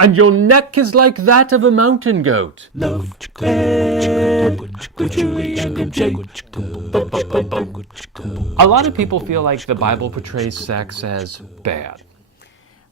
And your neck is like that of a mountain goat. Love with Julie and MJ. A lot of people feel like the Bible portrays sex as bad.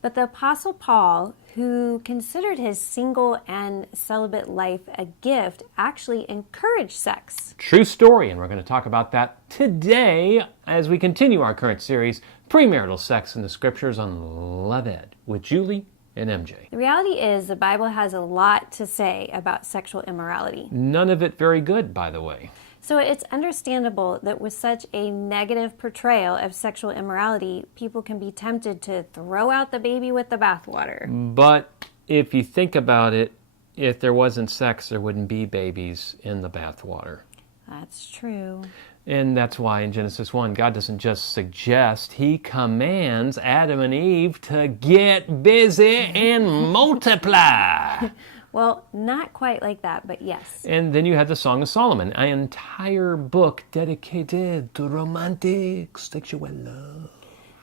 But the Apostle Paul, who considered his single and celibate life a gift, actually encouraged sex. True story, and we're going to talk about that today as we continue our current series, Premarital Sex in the Scriptures on Love Ed with Julie and MJ. The reality is the Bible has a lot to say about sexual immorality. None of it very good, by the way. So it's understandable that with such a negative portrayal of sexual immorality, people can be tempted to throw out the baby with the bathwater. But if you think about it, if there wasn't sex, there wouldn't be babies in the bathwater. That's true. And that's why in Genesis 1, God doesn't just suggest, He commands Adam and Eve to get busy and multiply. Well, not quite like that, but yes. And then you have the Song of Solomon, an entire book dedicated to romantic sexual love.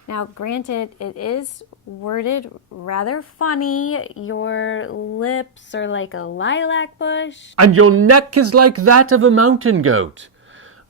Now, granted, it is worded rather funny. Your lips are like a lilac bush. And your neck is like that of a mountain goat.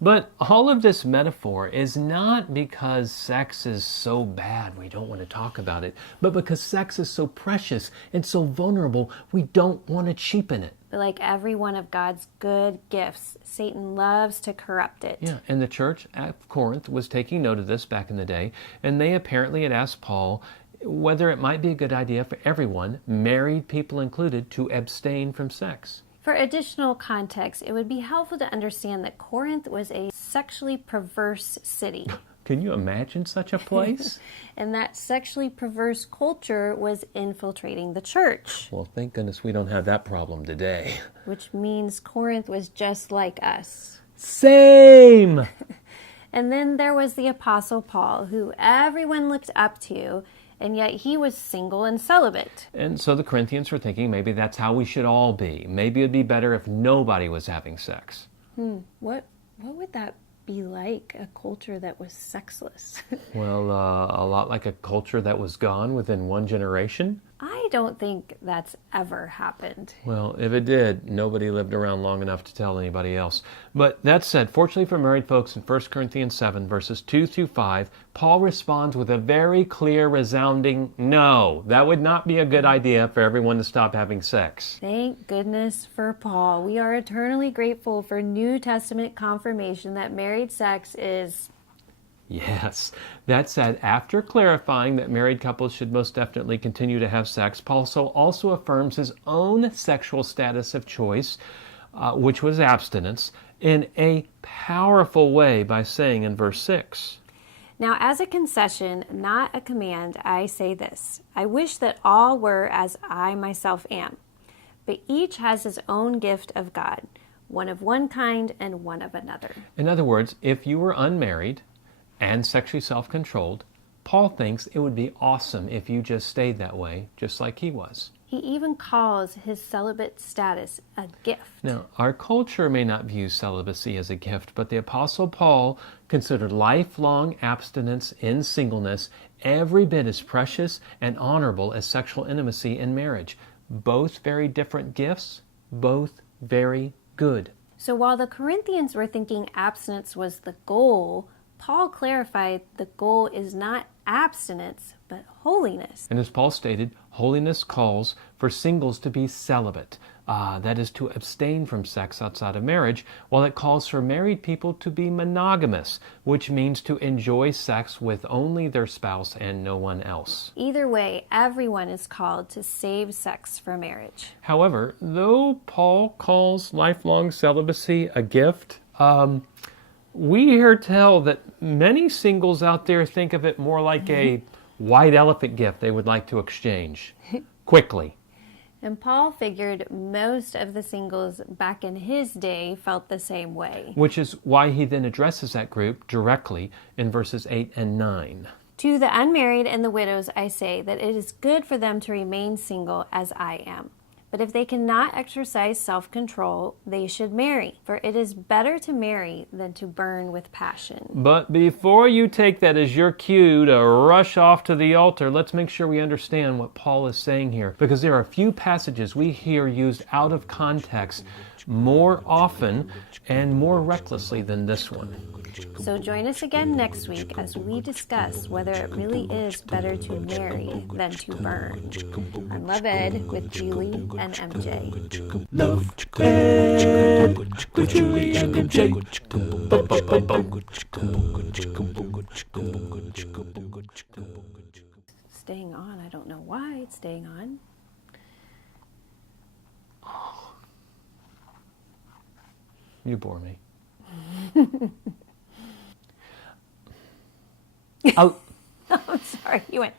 But all of this metaphor is not because sex is so bad we don't want to talk about it, but because sex is so precious and so vulnerable we don't want to cheapen it. But like every one of God's good gifts, Satan loves to corrupt it. Yeah, and the church at Corinth was taking note of this back in the day, and they apparently had asked Paul whether it might be a good idea for everyone, married people included, to abstain from sex. For additional context, it would be helpful to understand that Corinth was a sexually perverse city. Can you imagine such a place? And that sexually perverse culture was infiltrating the church. Well, thank goodness we don't have that problem today. Which means Corinth was just like us. Same! And then there was the Apostle Paul, who everyone looked up to, and yet he was single and celibate. And so the Corinthians were thinking maybe that's how we should all be. Maybe it'd be better if nobody was having sex. What would that be like, a culture that was sexless? Well, a lot like a culture that was gone within one generation. I don't think that's ever happened. Well, if it did, nobody lived around long enough to tell anybody else. But that said, fortunately for married folks, in 1 Corinthians 7, verses 2 through 5, Paul responds with a very clear, resounding no. That would not be a good idea for everyone to stop having sex. Thank goodness for Paul. We are eternally grateful for New Testament confirmation that married sex is... Yes. That said, after clarifying that married couples should most definitely continue to have sex, Paul also affirms his own sexual status of choice, which was abstinence, in a powerful way by saying in verse 6. Now, as a concession, not a command, I say this. I wish that all were as I myself am, but each has his own gift of God, one of one kind and one of another. In other words, if you were unmarried and sexually self-controlled, Paul thinks it would be awesome if you just stayed that way, just like he was. He even calls his celibate status a gift. Now, our culture may not view celibacy as a gift, but the Apostle Paul considered lifelong abstinence in singleness every bit as precious and honorable as sexual intimacy in marriage. Both very different gifts, both very good. So while the Corinthians were thinking abstinence was the goal, Paul clarified the goal is not abstinence, but holiness. And as Paul stated, holiness calls for singles to be celibate. That is to abstain from sex outside of marriage, while it calls for married people to be monogamous, which means to enjoy sex with only their spouse and no one else. Either way, everyone is called to save sex for marriage. However, though Paul calls lifelong celibacy a gift, we hear tell that many singles out there think of it more like a white elephant gift they would like to exchange quickly. And Paul figured most of the singles back in his day felt the same way. Which is why he then addresses that group directly in verses 8 and 9. To the unmarried and the widows I say that it is good for them to remain single as I am. But if they cannot exercise self-control, they should marry, for it is better to marry than to burn with passion. But before you take that as your cue to rush off to the altar, let's make sure we understand what Paul is saying here, because there are a few passages we hear used out of context more often and more recklessly than this one. So join us again next week as we discuss whether it really is better to marry than to burn. On Love Ed with Julie and MJ. Love Ed with Julie and MJ. Staying on. I don't know why it's staying on. You bore me. Oh, I'm sorry. You went.